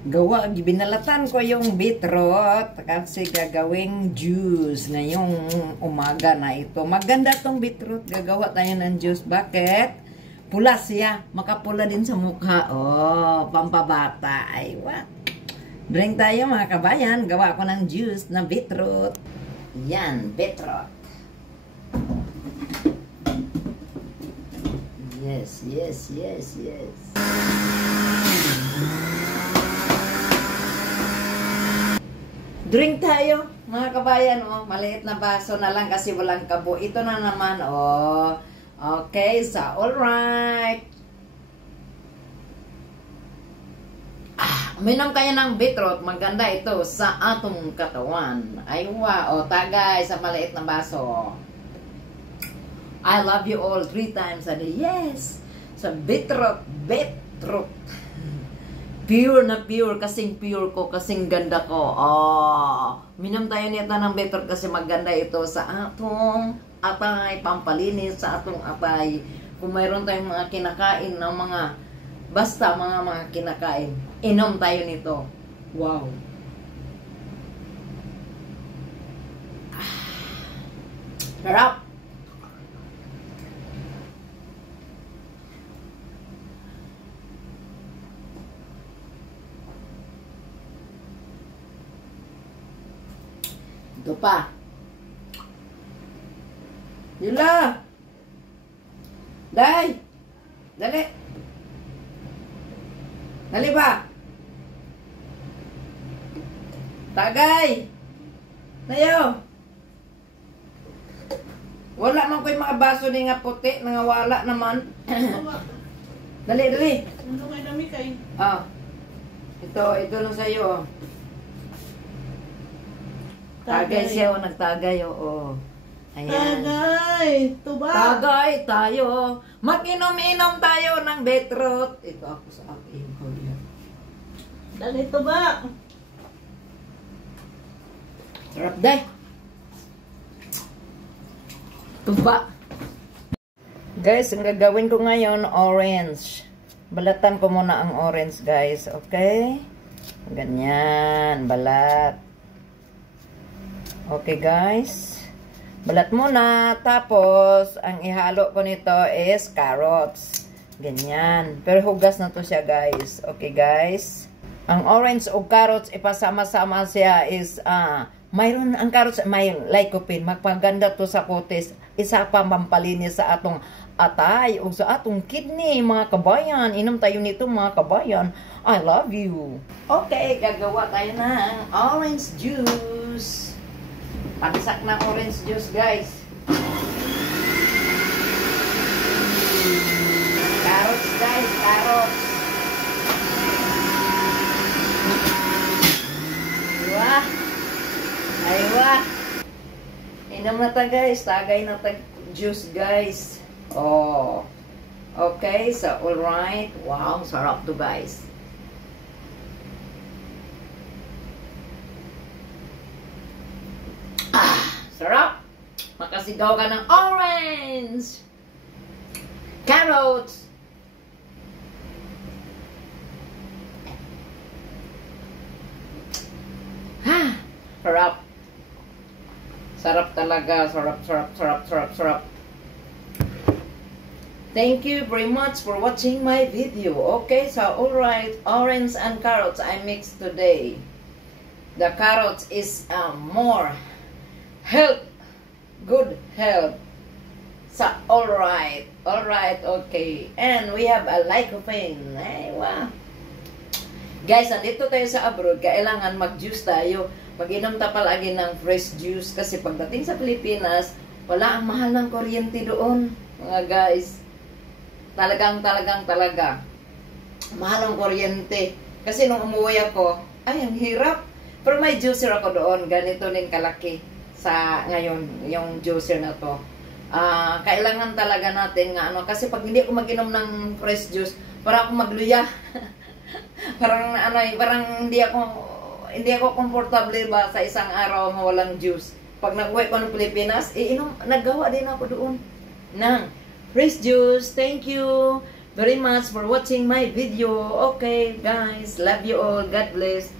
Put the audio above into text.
Binalatan ko yung beetroot kasi gagawing juice ngayong umaga na ito. Maganda tong beetroot. Gagawa tayo ng juice. Bakit? Pula siya. Makapula din sa mukha. Oh, pampabata. Ay, what? Drink tayo mga kabayan. Gawa ko ng juice na beetroot. Yan, beetroot. Yes, yes, yes, yes. Drink tayo, mga kabayan, oh. Maliit na baso na lang kasi walang kabo. Ito na naman, oh. Okay, so alright. Uminom kayo ng beetroot. Maganda ito sa atong katawan. Ay, wow. O, tagay sa maliit na baso. I love you all 3 times a day. Yes! Sa beetroot. Beetroot. Pure na pure, kasing pure ko, kasing ganda ko. Oh, minum tayo nito ng beetroot kasi maganda ito sa atong atay, pampalinis sa atong atay. Kung mayroon tayong mga kinakain ng mga, basta mga kinakain, inom tayo nito. Wow. Sarap. Ito pa. Yula! Day! Dali! Dali ba? Tagay! Nayo! Wala man ko yung mga baso ni nga puti, nga wala naman. Dali, dali! Ano nga dami kayo? Ah. Ito lang sa'yo. Tagay siya o nagtagay o. Ayan. Tagay! Tuba! Tagay tayo. Mag-inom-inom tayo ng beetroot. Ito ako sa akin. Dali tuba! Sarap day. Tuba. Guys, ang gagawin ko ngayon, orange. Balatan ko muna ang orange, guys. Okay? Ganyan. Balat. Okay, guys. Balat muna. Tapos, ang ihalo ko nito is carrots. Ganyan. Pero hugas na to siya, guys. Okay, guys. Ang orange o carrots, ipasama-sama siya is, mayroon ang carrots, may lycopene. Magpaganda to sa kutis. Isa pa mampalinis sa atong atay o sa atong kidney, mga kabayan. Inom tayo nito, mga kabayan. I love you. Okay, gagawa tayo ng orange juice. Pagsak ng orange juice, guys. Carrots, guys. Carrots. Aywa. Aywa. Inom na ta, guys. Tagay na ta juice, guys. Oh. Okay, so alright. Wow, sarap to, guys. Sarap! Makasigaw ka ng orange! Carrots! Ha! Sarap! Sarap talaga. Sarap, sarap, sarap, sarap, sarap. Thank you very much for watching my video. Okay, so alright. Orange and carrots I mixed today. The carrots is more health, good health. So, alright, okay. And we have a lycopene. Ay, wow. Guys, andito tayo sa abroad, kailangan mag-juice tayo. Mag-inom ta palagi ng fresh juice kasi pagdating sa Pilipinas, wala ang mahal ng kuryente doon. Mga guys, talaga. Mahal ang kuryente. Kasi nung umuwi ako, ay, ang hirap. Pero may juicer ako doon, ganito din kalaki. Sa ngayon, yung juicer na to. Kailangan talaga natin nga ano, kasi pag hindi ako mag-inom ng fresh juice, para ako magluya. parang hindi ako komportable ba sa isang araw na walang juice. Pag nag-uwi ko ng Pilipinas, naggawa din ako doon ng fresh juice. Thank you. very much for watching my video. Okay, guys. Love you all. God bless.